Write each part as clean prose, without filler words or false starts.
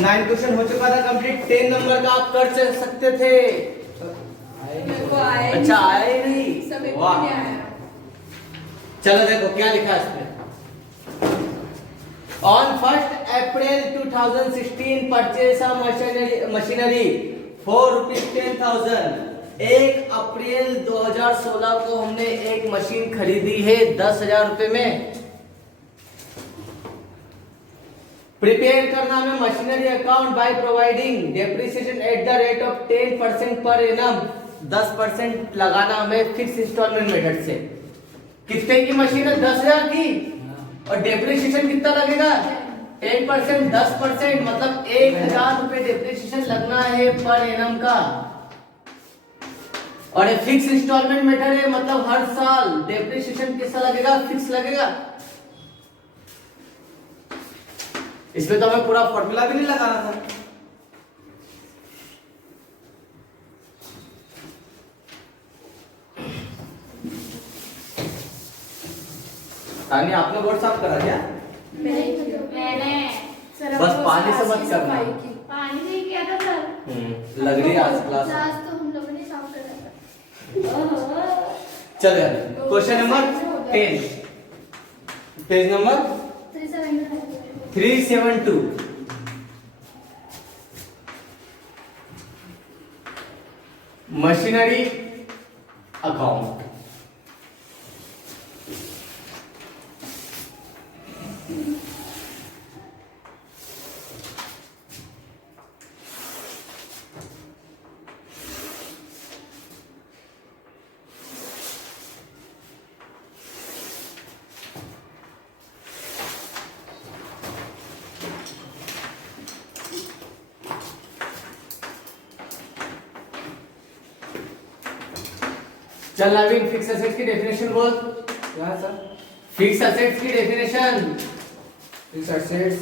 9 question हो चुका था कंप्लीट। 10 नंबर का आप कर सकते थे। अच्छा आया ही नहीं, वाह। चलो देखो क्या लिखा है इसमें। On 1st April 2016 purchase a machinery for ₹10,000। 1 अप्रैल 2016 को हमने एक मशीन खरीदी है 10,000 रुपए में। प्रिपेयर करना हमें machinery account by providing depreciation at the rate of 10% per annum. 10% लगाना हमें फिक्स इंस्टॉलमेंट मेथड से। कितने की मशीन है? 10,000 की। और डेप्रिसिएशन कितना लगेगा? 10%। 10% मतलब 1,000 रुपए डेप्रिसिएशन लगना है पर एनम का। और ये फिक्स इंस्टॉलमेंट मेथड है, मतलब हर साल डेप्रिसिएशन कितना लगेगा? फिक्स लगेगा। इसमें तो हमें पूरा फॉर्मूला भी नहीं लगाना था। तानी आपने बोर्ड साफ करा क्या? मैंने बस पानी से मत करना। पानी नहीं किया था सर। लग रही है आज क्लास। आज तो हम लोगों ने साफ करा था। चलो question number 10, page number 372। Machinery account. चल नवीन फिक्स एसेट्स की डेफिनेशन बोल। क्या सर? फिक्स एसेट्स की डेफिनेशन। फिक्स एसेट्स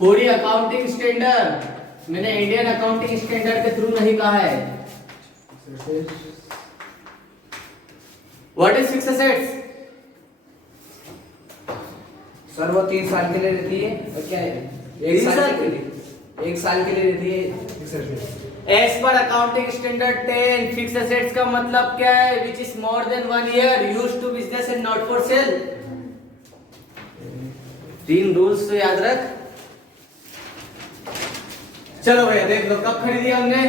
पूरी अकाउंटिंग स्टैंडर्ड मैंने इंडियन अकाउंटिंग स्टैंडर्ड के थ्रू नहीं कहा है। What is fix assets? Sir वो 3 साल के लिए रहती है और क्या है 1 साल के लिए, 1 साल के लिए रहती है fix assets. As per accounting standard 10 fix assets का मतलब क्या है? Which is more than 1 year used to business and not for sale. 3 rules तो याद रख। चलो भैया देख लो कब खरीदी हमने?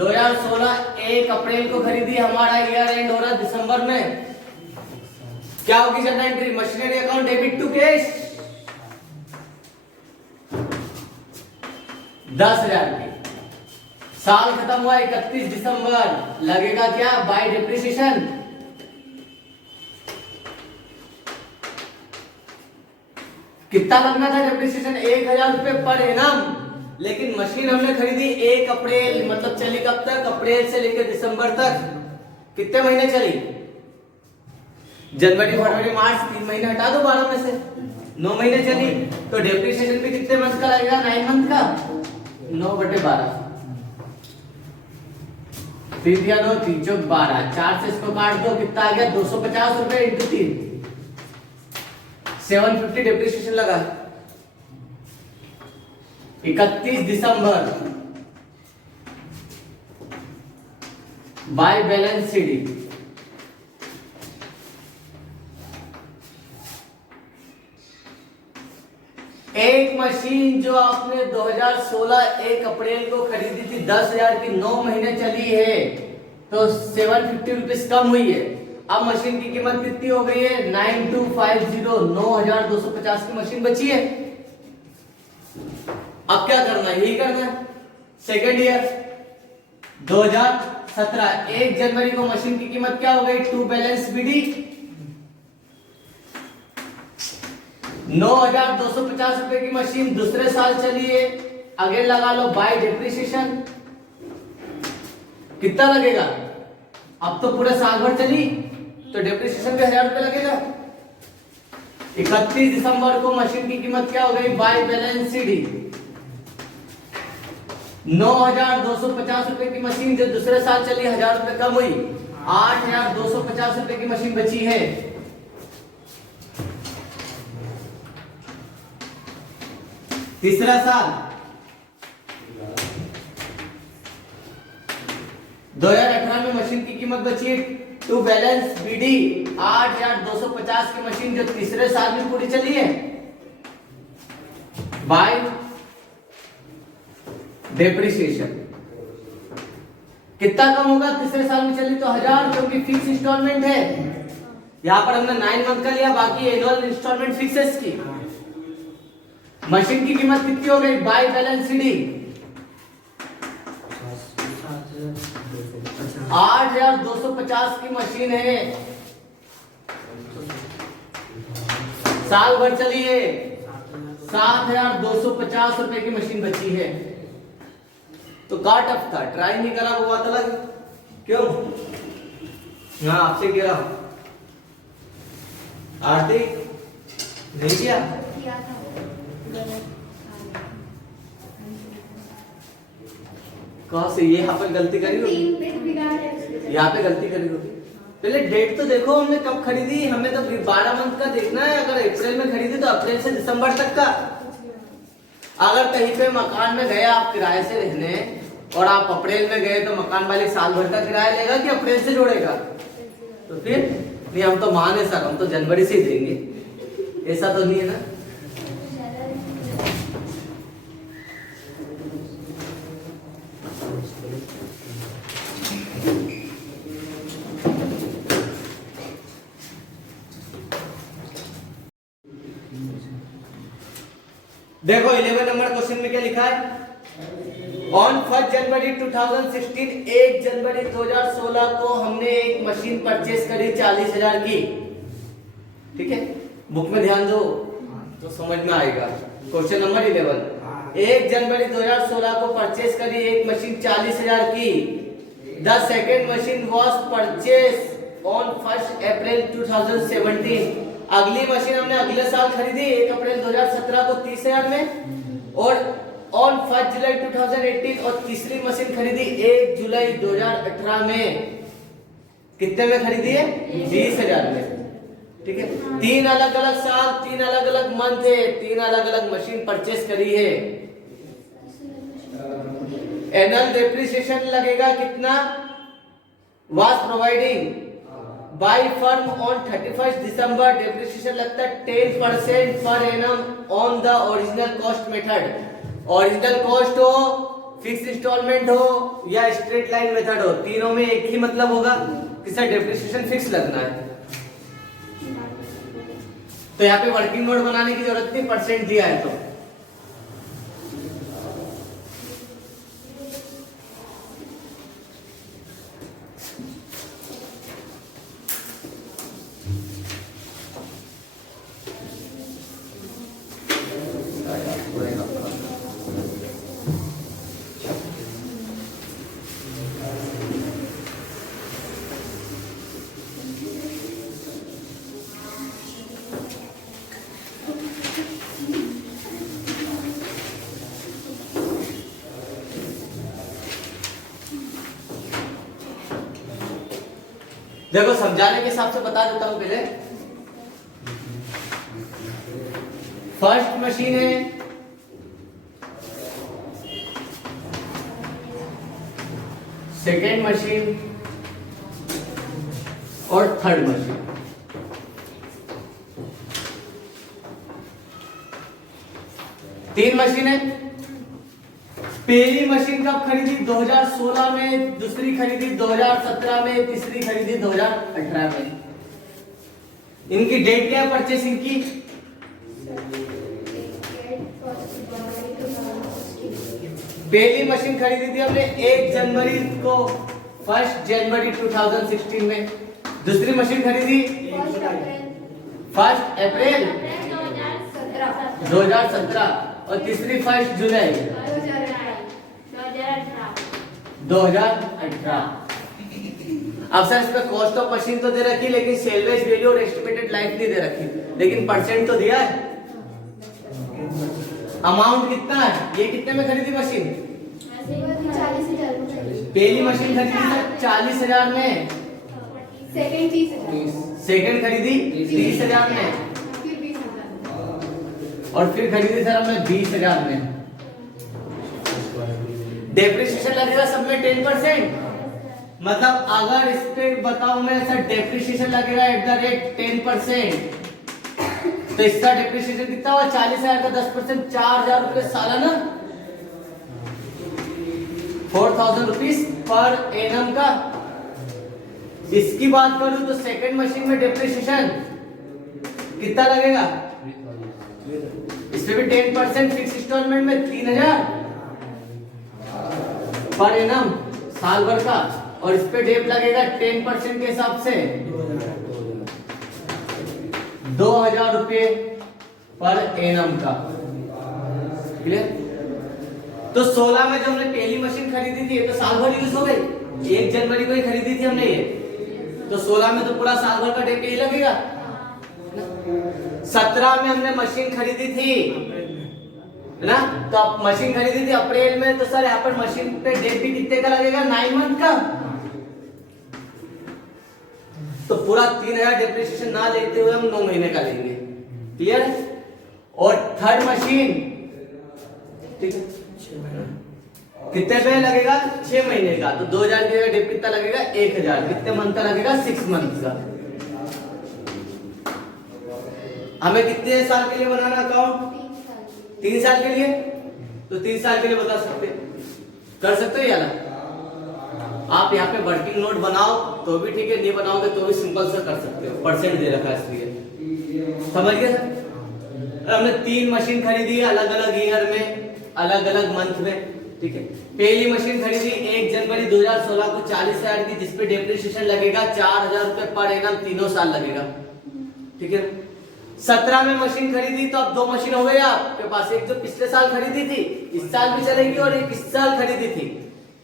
2016 1 अप्रैल को खरीदी। हमारा ईयर एंड हो रहा दिसंबर में। क्या होगी general entry? Machinery account debit to cash 10,000 की। साल खत्म हुआ 31 दिसंबर। लगेगा क्या? By depreciation. कितना लगना था डेप्रिसिएशन? 1,000 रुपए पर एनम। लेकिन मशीन हमने खरीदी 1 अप्रैल, मतलब चली कब तक? अप्रैल से लेकर दिसंबर तक। कितने महीने चली? जनवरी फरवरी मार्च 3 महीने हटा दो 12 में से, 9 महीने चली। तो डेप्रिसिएशन भी कितने मंथ का लगेगा? 9 मंथ का। 9/12 3 दिया 9 3 चौक 12। 4 से इसको काट दो, कितना आ गया? 250 रुपए इंटू 3, 750 डेप्रिसिएशन लगा। 31 दिसंबर बाय बैलेंस शीट। एक मशीन जो आपने 2016 1 अप्रैल को खरीदी थी 10,000 की, 9 महीने चली है, तो 750 रुपीज कम हुई है। अब मशीन की कीमत कितनी हो गई है? 9250, 9,250 की मशीन बची है। अब क्या करना है? यही करना है। सेकेंड ईयर 2017 1 जनवरी को मशीन की कीमत क्या हो गई? टू बैलेंस बीडी 9,250 रुपए की मशीन दूसरे साल चली है। अगेन लगा लो बाय डेप्रिसिएशन। कितना लगेगा? अब तो पूरे साल भर चली तो डेप्रिसिएशन भी 1,000 रुपए लगेगा। 31 दिसंबर को मशीन की कीमत क्या हो गई? बाय बैलेंस शीट 9,250 रुपए की मशीन जो दूसरे साल चली 1,000 रुपए कम हुई। 8,250 रुपए की मशीन बची है। तीसरा साल 2018 में मशीन की कीमत बची टू बैलेंस बीडी 8,250 की मशीन जो तीसरे साल में पूरी चली है बाय डेप्रिसिएशन। कितना कम होगा तीसरे साल में चली तो 1000, क्योंकि फिक्स इंस्टॉलमेंट है। यहां पर हमने 9 मंथ का लिया, बाकी एनुअल इंस्टॉलमेंट फिक्स है इसकी। मशीन की कीमत कितनी हो गई बाय बैलेंस सीडी 8,250 की मशीन है, साल भर चली है, 7,250 रुपए की मशीन बची है। तो का टफ था, ट्राई नहीं करा वो बात अलग। क्यों? हाँ आपसे कह रहा हूं आरती नहीं किया कहाँ से? ये यहाँ पे गलती करी होगी, यहाँ पे गलती करी होगी। पहले डेट तो देखो हमने कब खरीदी, हमें तो 12 मंथ का देखना है। अगर अप्रैल में खरीदी तो अप्रैल से दिसंबर तक का। अगर कहीं पे मकान में गए आप किराए से रहने और आप अप्रैल में गए तो मकान वाले साल भर का किराया लेगा कि अप्रैल से जोड़ेगा? तो फिर नहीं, हम तो मान है सर, हम तो जनवरी से ही देंगे, ऐसा तो नहीं है ना। देखो 11 नंबर क्वेश्चन में क्या लिखा है? ऑन 1 जनवरी 2016, 1 जनवरी 2016 को हमने एक मशीन परचेस करी 40,000 की। ठीक है, बुक में ध्यान दो तो समझ में आएगा। क्वेश्चन नंबर 11, 1 जनवरी 2016 को परचेस करी एक मशीन 40,000 की। The second machine was purchase on 1 अप्रैल 2017। अगली मशीन हमने अगले साल खरीदी 1 अप्रैल 2017 को 30,000 में, और ऑन 1 जुलाई 2018 और तीसरी मशीन खरीदी 1 जुलाई 2018 में। कितने में खरीदी है? 20,000 में। ठीक है, 3 अलग अलग साल, 3 अलग अलग मंथ है, 3 अलग अलग मशीन परचेस करी है। एनुअल डेप्रिसिएशन लगेगा कितना? Was providing by firm on 31 December, depreciation लगता है 10% per annum on the original cost method. Original cost हो, फिक्स इंस्टॉलमेंट हो या स्ट्रेट लाइन मेथड हो, तीनों में एक ही मतलब होगा कि सर डेप्रिसिएशन फिक्स लगना है। तो यहाँ पे वर्किंग नोट बनाने की जरूरत नहीं, परसेंट दिया है तो। देखो समझाने के हिसाब से बता देता हूं पहले। फर्स्ट मशीन है, सेकेंड मशीन और थर्ड मशीन। तीन मशीन है। पहली मशीन कब खरीदी? 2016 में, दूसरी खरीदी 2017 में, तीसरी खरीदी 2018 में। इनकी डेट क्या है परचेसिंग की? पहली मशीन खरीदी थी हमने 1 जनवरी को, 1 जनवरी 2016 में। दूसरी मशीन खरीदी 1 अप्रैल 2017 और तीसरी 1 जुलाई 2018। अब सर इसमें कॉस्ट ऑफ मशीन तो दे रखी, लेकिन सेल्वेज वैल्यू और एस्टिमेटेड लाइफ नहीं दे रखी, लेकिन परसेंट तो दिया है। अमाउंट कितना है? ये कितने में खरीदी मशीन? 40,000। पहली मशीन खरीदी सर 40,000 में, सेकंड 30,000। सेकंड खरीदी 30,000 में, और फिर खरीदी सर हमने 20,000 में। डेप्रिसिएशन लगेगा सब में 10%। मतलब अगर इस पे बताऊं मैं सर डेप्रिसिएशन लगेगा एट द रेट 10%, तो इसका डेप्रिसिएशन कितना हुआ? 40,000 का 10%, 4,000 रुपये सालाना, 4,000 रुपीज पर एनम का। इसकी बात करूं तो सेकंड मशीन में डेप्रिसिएशन कितना लगेगा? इसमें भी 10% फिक्स इंस्टॉलमेंट में 3,000 पर एनम साल भर का, और इस पे डेप लगेगा 10% के हिसाब से 2,000 रुपये पर एनम का। क्लियर? तो 16 में जब हमने पहली मशीन खरीदी थी तो साल भर यूज हो गई, 1 जनवरी को ही खरीदी थी हमने ये, तो 16 में तो पूरा साल भर का डेप यही लगेगा। 17 में हमने मशीन खरीदी थी ना, तो अब मशीन खरीदी थी अप्रैल में, तो सर यहाँ पर मशीन पे डेप भी कितने का लगेगा? 9 मंथ का। तो पूरा 3,000 डेप्रिसिएशन ना लेते हुए हम 9 महीने का लेंगे। क्लियर? और थर्ड मशीन ठीक है, कितने पे लगेगा? 6 महीने का, तो 2,000 की जगह डेप कितना लगेगा? 1,000। कितने मंथ का लगेगा? 6 मंथ का। हमें कितने साल के लिए बनाना अकाउंट? 3 साल के लिए। तो 3 साल के लिए बता सकते, कर सकते हो या ना? आप यहाँ पे वर्किंग नोट बनाओ तो भी ठीक है, नहीं बनाओगे तो भी सिंपल से कर सकते हो, परसेंट दे रखा है इसलिए। समझ गए सर? हमने 3 मशीन खरीदी है अलग अलग ईयर में, अलग अलग मंथ में। ठीक है, पहली मशीन खरीदी 1 जनवरी 2016 को 40,000 की, जिसपे डेप्रिसिएशन लगेगा 4,000 रुपए पर एनम, तीनों साल लगेगा। ठीक है, 17 में मशीन खरीदी, तो अब 2 मशीन हो गई आपके पास, एक जो पिछले साल खरीदी थी, इस साल भी चलेगी, और एक इस साल खरीदी थी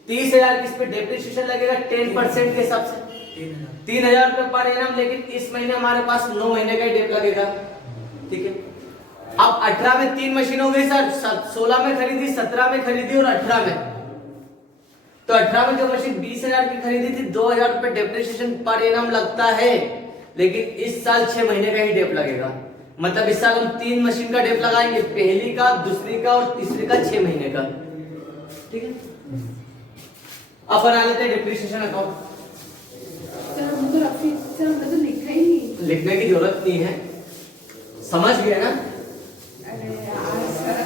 30,000 की, इस पे डेप्रिसिएशन लगेगा 10% के हिसाब से 3,000 रुपए पर एनम, लेकिन इस महीने हमारे पास 9 महीने का ही डेप लगेगा। ठीक है, अब 18 में 3 मशीन हो गई सर, 16 में खरीदी, 17 में खरीदी और 18 में। तो 18 में जो मशीन 20,000 की खरीदी थी, 2,000 रुपए डेप्रिसिएशन पर एनम लगता है, लेकिन इस साल 6 महीने का ही डेप लगेगा। मतलब इस साल हम 3 मशीन का डेप लगाएंगे, पहली का, दूसरी का और तीसरी का 6 महीने का। ठीक है, अब बना लेते हैं डेप्रिसिएशन अकाउंट। तो लिखा ही नहीं, लिखने की जरूरत नहीं है, समझ गए ना? अरे यार सर,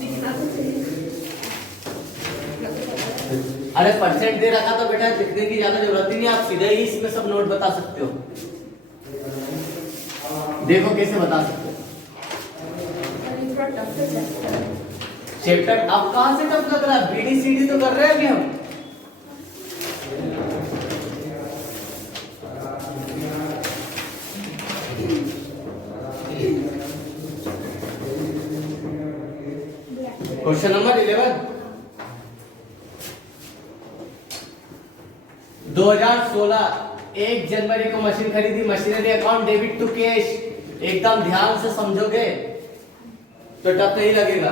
लिखना तो चाहिए। अरे परसेंट दे रखा तो बेटा लिखने की ज्यादा जरूरत ही नहीं, आप सीधे ही इसमें सब नोट बता सकते हो। देखो कैसे बता सकते हो। चैप्टर अब कहां से टफ लग रहा है? BD-CD तो कर रहे हैं अभी हम। क्वेश्चन नंबर 11, 2016 1 जनवरी को मशीन खरीदी, machinery account debit to cash. एकदम ध्यान से समझोगे तो टफ नहीं लगेगा।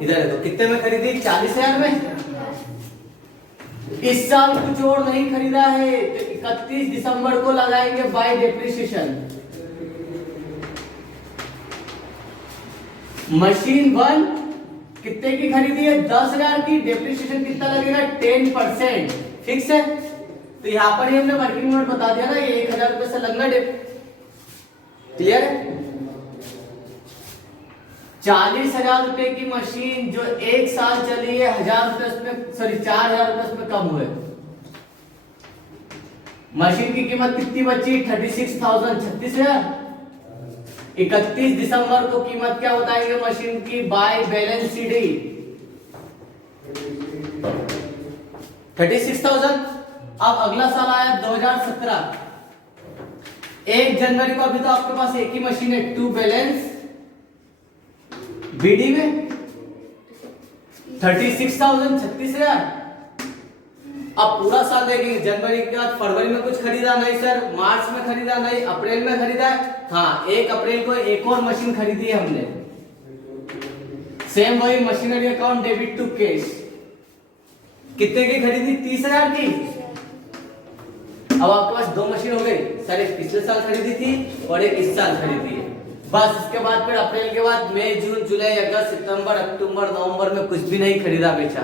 इधर देखो, कितने में खरीदी? 40,000 में। इस साल कुछ और नहीं खरीदा है, तो 31 दिसंबर को लगाएंगे बाय डेप्रिसिएशन। मशीन 1 कितने की खरीदी है? 10,000 की, डेप्रिसिएशन कितना लगेगा? 10%। फिक्स है, तो यहाँ पर ही हमने वर्किंग नोट बता दिया ना, ये 1,000 रुपए से लगना डेप। क्लियर है? 40,000 रुपए की मशीन जो 1 साल चली है, 1,000 रुपए उसमें, सॉरी 4,000 रुपए उसमें कम हुए। मशीन की कीमत कितनी बची? 36,000, 36,000। 31 दिसंबर को कीमत क्या बताएंगे मशीन की बाय बैलेंस शीट? 36,000। अब अगला साल आया 2017, 1 जनवरी को, अभी तो आपके पास एक ही मशीन है, टू बैलेंस BD में 36,000, 36,000। अब पूरा साल देखेंगे, जनवरी के बाद फरवरी में कुछ खरीदा नहीं सर, मार्च में खरीदा नहीं, अप्रैल में खरीदा है। हाँ, 1 अप्रैल को एक और मशीन खरीदी है हमने, सेम वही machinery account debit to cash. कितने की खरीदी? 30,000 की। अब आपके पास 2 मशीन हो गई सर, एक पिछले साल खरीदी थी और एक इस साल खरीदी है। बस इसके बाद फिर अप्रैल के बाद मई जून जुलाई अगस्त सितंबर अक्टूबर नवंबर में कुछ भी नहीं खरीदा बेचा,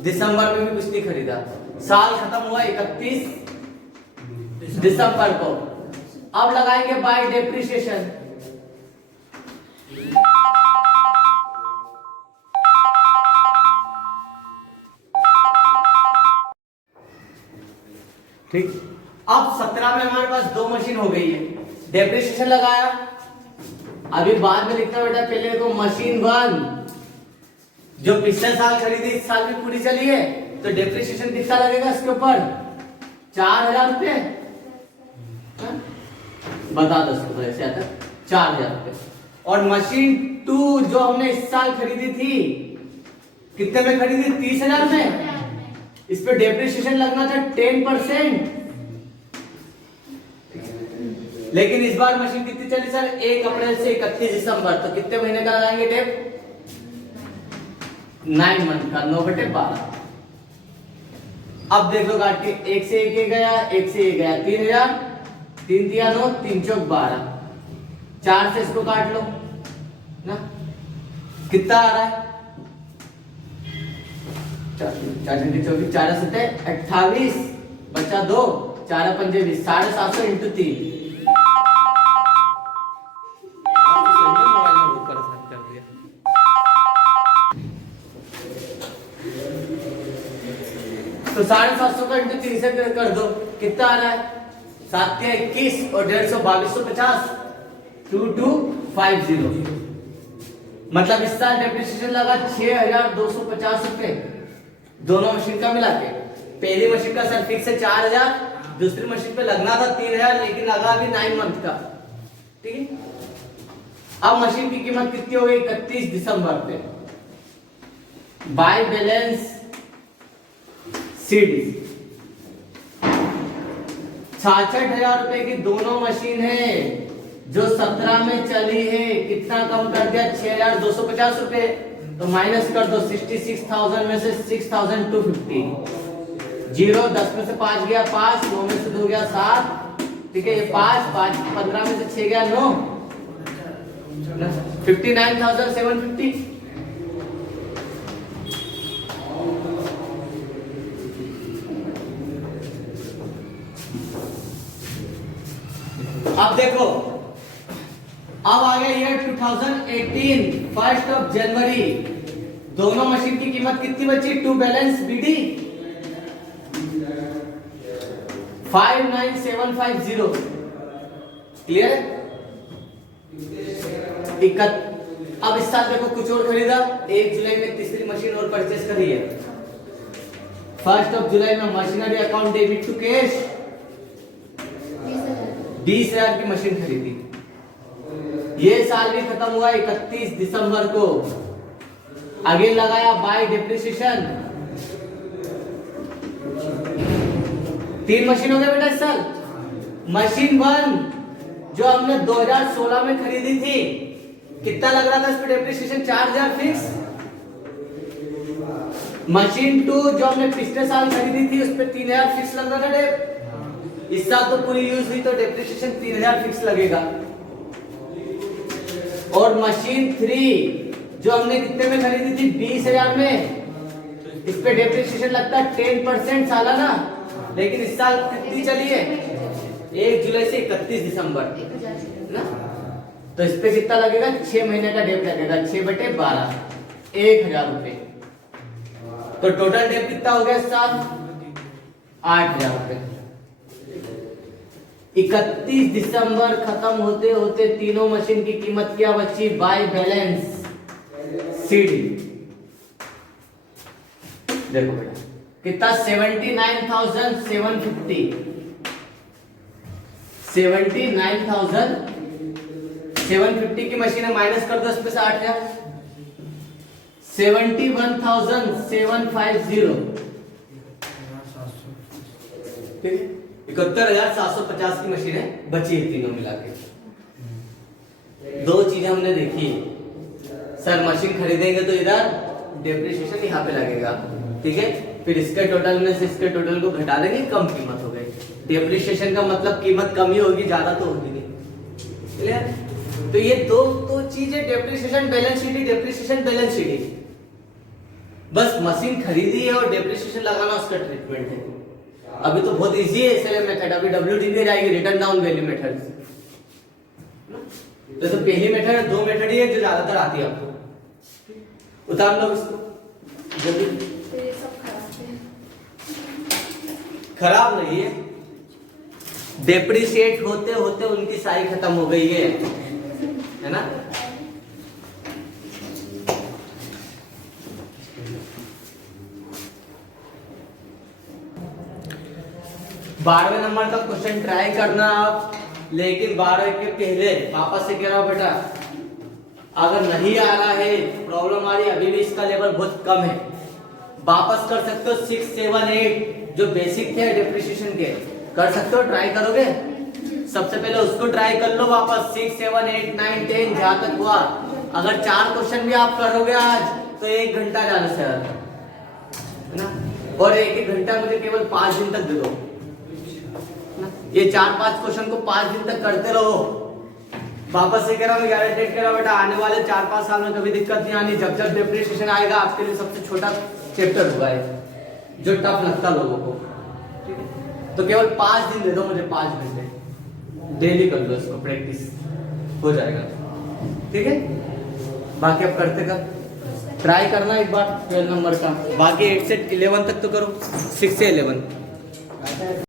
दिसंबर में भी कुछ नहीं खरीदा। साल खत्म हुआ 31 दिसंबर को। अब लगाएंगे बाय डेप्रिसिएशन। ठीक, अब 17 में हमारे पास दो मशीन हो गई है, डेप्रिसिएशन लगाया। अभी बाद में लिखना बेटा, पहले तो मशीन 1 जो पिछले साल खरीदी इस साल भी पूरी चली है, तो डेप्रिसिएशन कितना लगेगा इसके ऊपर? 4000 रुपये। बता दो इसको ऐसे आता 4000 रुपये। और मशीन 2 जो हमने इस साल खरीदी थी, कितने में खरीदी? 30000 में। इस पे डेप्रिसिएशन लगना था 10%, लेकिन इस बार मशीन कितनी चली सर? 1 अप्रैल से 31 दिसंबर, तो कितने महीने का लगाएंगे डेप? 9 मंथ का, 9/12। अब देख लो काट के, 1 से 1 गया, 1 से 1 गया, 3000, 3 दिया 9, 3 चौक 12, 4 से इसको काट लो ना, कितना आ रहा है? 4 24, 4 7 28, बचा 2, 4 5 20, 750 इंटू 3। तो 750 का इंटू 3 से कर दो, कितना आ रहा है? 7 या 21 और 150 2250, 2250। मतलब इस साल डेप्रिसिएशन लगा 6250 रुपए दोनों मशीन का मिला के। पहली मशीन का सर फिक्स है 4000, दूसरी मशीन पे लगना था 3000, लेकिन लगा अभी 9 मंथ का। ठीक है, अब मशीन की कीमत कितनी हो गई? 31 दिसंबर पे। बाय बैलेंस सीडी 66,000 रुपए की दोनों मशीन है, जो 17 में चली है। कितना कम कर दिया? 6250 रुपए। तो माइनस कर दो, 66,000 में से 6250, 0 10 में से 5 गया 5, 9 में से 2 गया 7, ठीक है, ये 5 15 में से 6 गया 9, 59,750। अब देखो, अब आ गया ईयर 2018, 1 जनवरी। दोनों मशीन की कीमत कितनी बची? To balance BD 59750। क्लियर? अब इस साल देखो कुछ और खरीदा, 1 जुलाई में तीसरी मशीन और परचेस करी है। 1 जुलाई में machinery account debit to cash 20,000 की मशीन खरीदी। ये साल भी खत्म हुआ 31 दिसंबर को। आगे लगाया बाय डेप्रिसिएशन। 3 मशीन हो गए बेटा इस साल। मशीन 1 जो हमने 2016 में खरीदी थी, कितना लग रहा था इस पे डेप्रिसिएशन? 4000 फिक्स। मशीन 2 जो हमने पिछले साल खरीदी थी, उस पे 3000 फिक्स लग रहा था डेप। इस साल तो पूरी यूज हुई, तो डेप्रिसिएशन 3000 फिक्स लगेगा। और मशीन 3 जो हमने कितने में खरीदी थी? 20,000 में। इस पे डेप्रिसिएशन लगता है 10% सालाना, लेकिन इस साल कितनी चली है? 1 जुलाई से 31 दिसंबर ना, तो इस पे कितना लगेगा? 6 महीने का डेप लगेगा, 6/12, 1000 रुपए। तो टोटल डेप कितना हो गया इस साल? 8000 रुपए। 31 दिसंबर खत्म होते होते तीनों मशीन की कीमत क्या बची? By balance CD. देखो बेटा कितना? 79,750। 79,750 की मशीन है, माइनस कर दो इसमें से 8000, 71,750। ठीक है, 71,750 की मशीन है बची है तीनों मिला के। दो चीजें हमने देखी, सर मशीन खरीदेंगे तो इधर डेप्रिसिएशन यहाँ पे लगेगा, ठीक है, फिर इसके टोटल में से इसके टोटल को घटा देंगे, कम कीमत हो गई। डेप्रिसिएशन का मतलब कीमत कम ही होगी, ज्यादा तो होगी नहीं। क्लियर? तो ये दो चीजें, depreciation balance sheet, depreciation balance sheet, बस मशीन खरीदी है और डेप्रिसिएशन लगाना उसका ट्रीटमेंट है। अभी तो बहुत इजी है एसएलएम मेथड, अभी डब्ल्यूडी जाएगी, रिटर्न डाउन वैल्यू मेथड। तो पहली मेथड, दो मेथड ही है जो ज्यादातर आती है आपको। उतार लो इसको जल्दी। तो ये सब खराब है। खराब नहीं है, डेप्रिशिएट होते होते उनकी साई खत्म हो गई है ना। 12वें नंबर का क्वेश्चन ट्राई करना आप, लेकिन 12 के पहले वापस से कह रहा हूं बेटा, अगर नहीं आ रहा है, प्रॉब्लम आ रही है, अभी भी इसका लेवल बहुत कम है, वापस कर सकते हो 6, 7, 8 जो बेसिक थे डेप्रिसिएशन के, कर सकते हो, ट्राई करोगे। सबसे पहले उसको ट्राई कर लो वापस, 6, 7, 8, 9, 10 जहां तक हुआ। अगर 4 क्वेश्चन भी आप करोगे आज तो 1 घंटा ज्यादा से ज्यादा है ना, और 1 घंटा मुझे केवल 5 दिन तक दे दो ना। ये 4-5 क्वेश्चन को 5 दिन तक करते रहो। वापस से कह रहा हूँ, गारंटेड कह रहा हूँ बेटा, आने वाले 4-5 साल में कभी दिक्कत नहीं आनी। जब जब डेप्रिसिएशन आएगा आपके लिए सबसे छोटा चैप्टर होगा जो टफ लगता लोगों को, ठीक है। तो केवल 5 दिन दे दो मुझे, 5 घंटे डेली कर लो इसको, प्रैक्टिस हो जाएगा, ठीक है। बाकी अब करते कर ट्राई करना एक बार 12 नंबर का, बाकी 8 से 11 तक तो करो, 6 से 11।